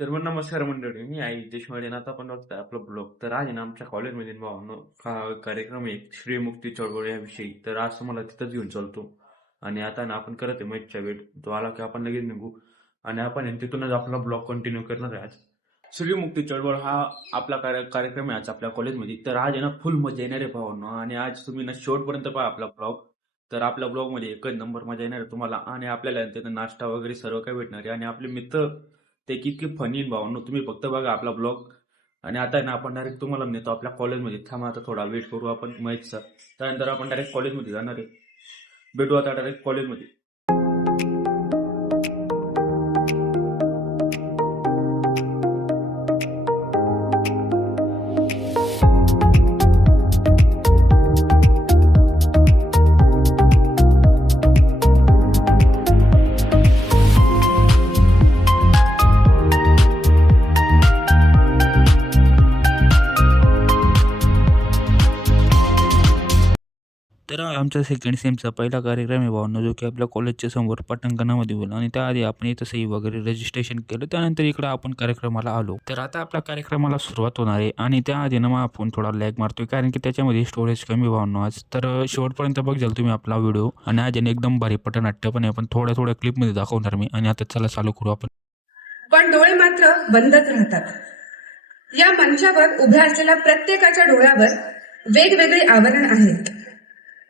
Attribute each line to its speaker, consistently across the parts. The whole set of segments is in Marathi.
Speaker 1: तर मग नमस्कार मंडळी मी आई देशमुख आता आपण बघताय आपला ब्लॉग तर आज आहे ना आमच्या कॉलेजमध्ये भावनो कार्यक्रम आहे श्रीमुक्ती चळवळ याविषयी. तर आज तुम्हाला तिथंच घेऊन चालतो. आणि आता ना आपण करत आहे मॅचच्या वेळ तो आला की आपण लगेच निघू. आणि आपण तिथूनच आपला ब्लॉग कंटिन्यू करणार आहे आज. श्रीमुक्ती चळवळ हा आपला कार्य- कार्यक्रम आहे आज आपल्या कॉलेजमध्ये. तर आज आहे ना फुल मजा येणार आहे भावांनो. आणि आज तुम्ही ना शेवटपर्यंत पहा आपला ब्लॉग तर आपल्या ब्लॉगमध्ये एकच नंबर मजा येणार आहे तुम्हाला. आणि आपल्याला तिथं नाश्ता वगैरे सर्व काही भेटणार आहे. आणि आपले मित्र ते कितके फनी भावांनो तुम्ही फक्त बघा आपला ब्लॉग आणि आता आहे ना आपण डायरेक्ट तुम्हाला नेतो आपल्या कॉलेजमध्ये थांबा आता थोडा वेट करू आपण मॅचचा त्यानंतर आपण डायरेक्ट कॉलेजमध्ये जाणार आहे. भेटू आता डायरेक्ट कॉलेजमध्ये
Speaker 2: आमचा आमच्या सेकंड सेमचा पहिला कार्यक्रम आहे भावना जो की आपल्या कॉलेजच्या समोर पटांगणामध्ये होईल. आणि त्याआधी आपण इथं सही वगैरे रजिस्ट्रेशन केलं. त्यानंतर इकडं आपण कार्यक्रमाला आलो. तर आता आपल्या कार्यक्रमाला सुरुवात होणार आहे. आणि त्याआधी ना मग आपण थोडा लॅग मारतोय. कारण की त्याच्यामध्ये स्टोरेज कमी भावना आज. तर शेवटपर्यंत बघजाल तुम्ही आपला व्हिडिओ आणि आज एकदम भारी पटनाट्य पण आहे. पण थोड्या थोड्या क्लिपमध्ये दाखवणार मी. आणि आता चला चालू करू आपण.
Speaker 3: पण डोळे मात्र बंदच राहतात. या मंचावर उभ्या असलेल्या प्रत्येकाच्या डोळ्यावर वेगवेगळे आवरण आहेत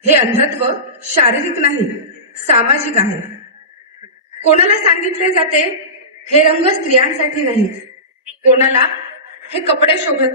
Speaker 3: हे अंधत्व शारीरिक नाही सामाजिक आहे. कोणाला सांगितले जाते हे रंग स्त्रियांसाठी नाही कोणाला हे कपडे शोभत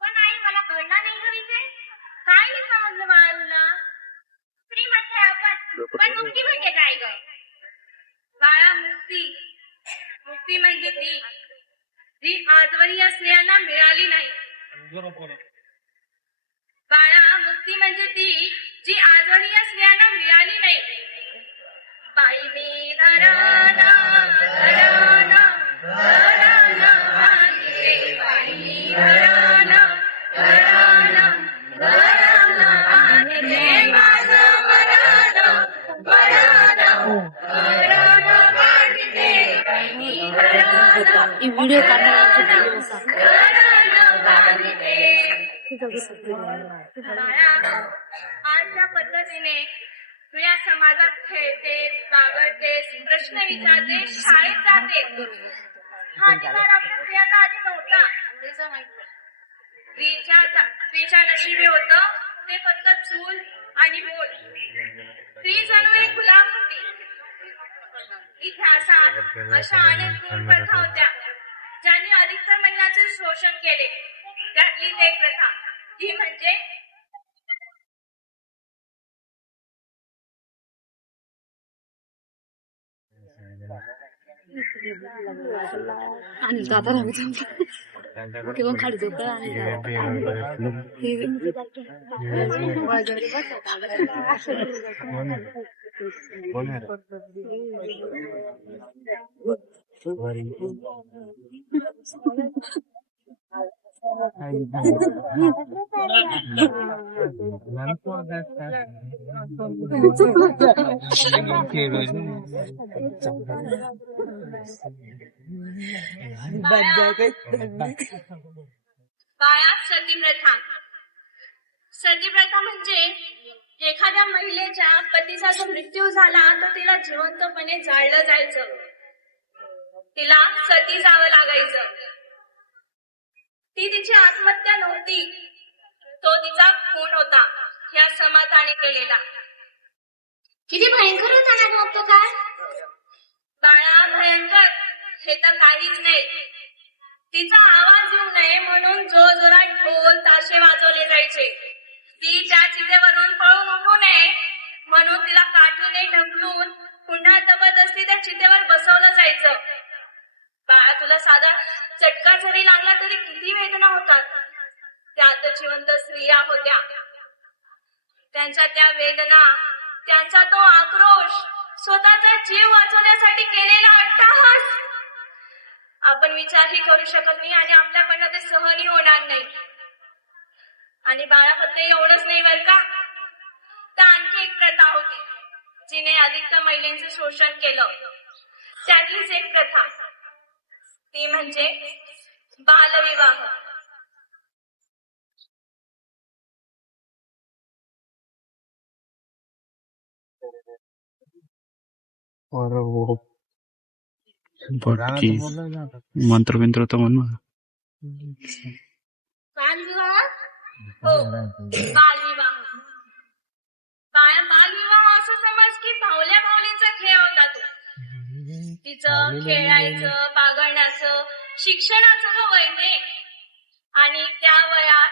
Speaker 4: पण आई मला कळला नाही हा विषय काय नाही समजलं बाळाला स्त्री म्हणजे आपण. पण मुक्ती म्हणजे काय ग? बाळा मुक्ती. मुक्ती म्हणजे ती. जी आजवरी या स्त्रियांना मिळाली नाही. बाळा मुक्ती म्हणजे ती जी या स्त्रियांना मिळाली नाही. बाई मी घराना घराना घराना
Speaker 5: व्हिडिओ
Speaker 4: बाळा, आजच्या पद्धतीने तू या समाजात खेळते वागरतेस प्रश्न विचारते शाळेत जाते. हा अधिकार आपल्या स्त्रियांना आधी नव्हता. स्त्रीच्या स्त्रीच्या नशिबी होत. ते फक्त चूल आणि बोल स्त्री जणू एक गुलाम होती. इतिहासात अशा अनेक गुण प्रथा होत्या ज्यांनी अधिकतर महिलांचे शोषण केले. त्यातलीच एक प्रथा. ती म्हणजे
Speaker 5: आणि दादा किंवा खाली आणि
Speaker 4: प्रथा सती प्रथा म्हणजे तिचा जर मृत्यू झाला तर तिला जिवंतपणे जाळलं जायचं. तिला सती जावं ती तिची आत्महत्या नव्हती. तो तिचा खून होता या समाजाने केलेला. किती भयंकर होता ना मग तो काय बाळा भयंकर. हे तर काहीच नाही. तिचा आवाज येऊ नये म्हणून जोरजोरात ढोल ताशे वाजवले जायचे. ती ज्या चितेवरून पळून उठू नये म्हणून तिला काठीने ढकलून पुन्हा जबरदस्ती त्या चितेवर बसवलं जायचं. बाळा तुला साधा चटका जरी लागला तरी किती वेदना होतात. त्यात जिवंत स्त्रिया होत्या. त्यांच्या त्या वेदना त्यांचा तो आक्रोश स्वतःचा जीव वाचवण्यासाठी केलेला अट्टाहास. आपण विचारही करू शकत नाही आणि आपल्याकडनं ते सहनही होणार नाही. आणि बाळा फक्त एवढंच नाही बर का? तर आणखी एक प्रथा होती जिने अधिकतर महिलांचं शोषण केलं. त्यातलीच एक प्रथा. ती म्हणजे बालविवाह.
Speaker 2: मंत्र बिंत्र तर म्हण
Speaker 4: बालविवाह? हो. बालविवाह. असं समज की भावल्या भावलींचा खेळ होता तो. तिचं खेळायचं बागडण्याचं शिक्षणाचं जो वय ते. आणि त्या वयात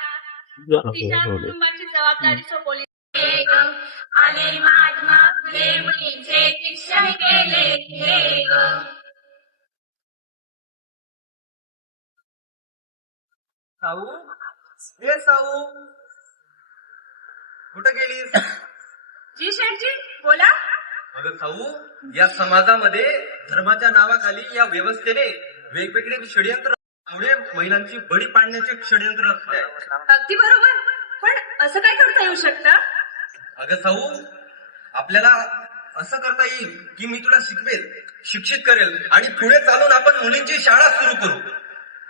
Speaker 4: तिच्या कुटुंबाची जबाबदारी सोपवली. एक आणि महात्मा फुले मुलींचे शिक्षण केले एक
Speaker 6: साऊ? ए साऊ. कुठं गेलीस?
Speaker 4: जी शेठजी बोला.
Speaker 6: अगं साऊ या समाजामध्ये धर्माच्या नावाखाली या व्यवस्थेने वेगवेगळे षडयंत्र पुढे महिलांची बळी पाडण्याचे षडयंत्र असते
Speaker 4: अगदी बरोबर. पण असं काय करता येऊ शकतं?
Speaker 6: अगं साऊ आपल्याला असं करता येईल की मी तुला शिकवेल शिक्षित करेल आणि पुढे चालून आपण मुलींची शाळा सुरू करू.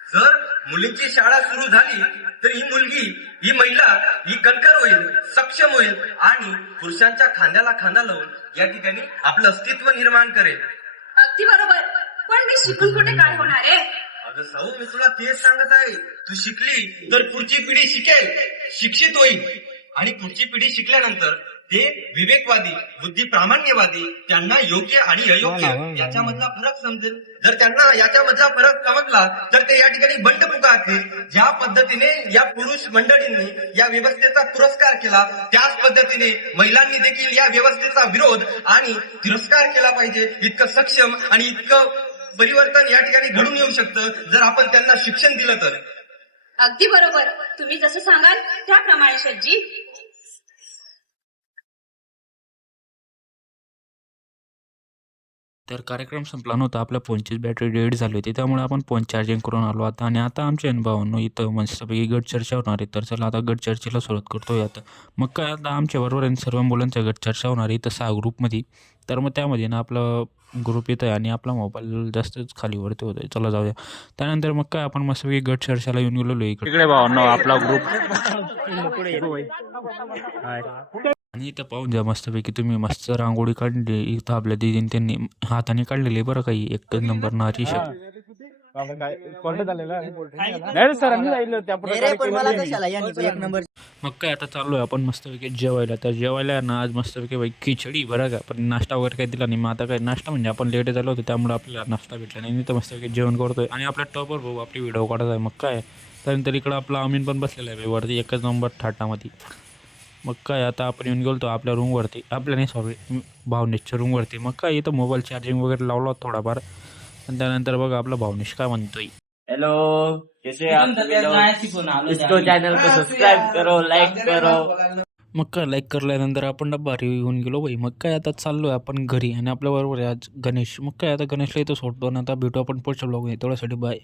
Speaker 6: जर मुलींची शाळा सुरू झाली तर ही मुलगी ही महिला ही कणकर होईल सक्षम होईल आणि पुरुषांच्या खांद्याला खांदा लावून या ठिकाणी आपलं अस्तित्व निर्माण करेल.
Speaker 4: अगदी बरोबर. मी शिकून कुठे काय होणार आहे?
Speaker 6: अगं साऊ मी तुला तेच सांगत आहे. तू शिकली तर पुढची पिढी शिकेल शिक्षित होईल. आणि पुढची पिढी शिकल्यानंतर ते विवेकवादी बुद्धी प्रामाण्यवादी त्यांना योग्य आणि अयोग्य याच्यामधला फरक समजेल. जर त्यांना याच्यामधला फरक समजला तर ते या ठिकाणी बंड पुकारतील ज्या पद्धतीने या पुरुष मंडळींनी या व्यवस्थेचा पुरस्कार केला त्याच पद्धतीने महिलांनी देखील या व्यवस्थेचा विरोध आणि तिरस्कार केला पाहिजे. इतकं सक्षम आणि इतकं परिवर्तन या ठिकाणी घडून येऊ शकतं जर आपण त्यांना शिक्षण दिलं तर.
Speaker 4: अगदी बरोबर. तुम्ही जसं सांगाल त्याप्रमाणे शेठजी.
Speaker 2: तर कार्यक्रम संपला नव्हता आपल्या फोनची बॅटरी डेड झाली होती त्यामुळे आपण फोन चार्जिंग करून आलो आता. आणि आता आमच्या अनुभवांनो इथं मस्तपैकी गट चर्चा होणार आहे. तर चला आता गट चर्चेला सुरुवात करतोय आता. मग काय आता आमच्या बरोबर आहे सर्व मुलांच्या गट चर्चा होणार आहे इथं सहा ग्रुपमध्ये तर मग त्यामध्ये ना आपलं ग्रुप येतं आहे आणि आपला मोबाईल जास्तच खाली वरती होतोय. चला जाऊया. त्यानंतर मग काय आपण मस्तपैकी गट चर्चेला येऊन गेलेलो आहे इकडे. भावांनो आपला ग्रुप आणि इथं पाहून द्या मस्तपैकी तुम्ही मस्त रांगोळी काढली इथं आपल्या दिदीने त्यांनी हाताने काढलेली बरं काही एक नंबर नारी मग काय आता चाललो आहे आपण मस्तपैकी जेवायला. तर जेवायला ना आज मस्तपैकी बाई खिचडी बरं का? पण नाश्ता वगैरे काही दिला नाही. मग आता काय नाश्ता म्हणजे आपण लेट झालो होतो त्यामुळे आपल्याला नाश्ता भेटला नाही. तर मस्तपैकी जेवण करतोय. आणि आपल्या टॉपर भाऊ आपली व्हिडिओ काढत आहे. मग काय? त्यानंतर इकडं आपला अमीन पण बसलेला आहे वरती एकच नंबर थाटामध्ये. मग काय आता आपण येऊन गेलो आपल्या रूमवरती आपल्या नाही सॉरी भावनेशच्या रूमवरती मग काय इथं मोबाईल चार्जिंग वगैरे लावला थोडाफार. आणि त्यानंतर बघा आपला भावनेश काय म्हणतोय.
Speaker 7: हेलो कैसे आप सभी लोग इसको चैनल को सब्सक्राइब करो लाइक करो.
Speaker 2: मग काय लाईक करल्यानंतर आपण डब्बा येऊन गेलो बाई मग काय आता चाललोय आपण घरी आणि आपल्याबरोबर आहे आज गणेश. मग काय आता गणेशला इथं सोडतो आणि आता भेटू आपण पुढच्या ब्लॉग तेवढ्यासाठी बाय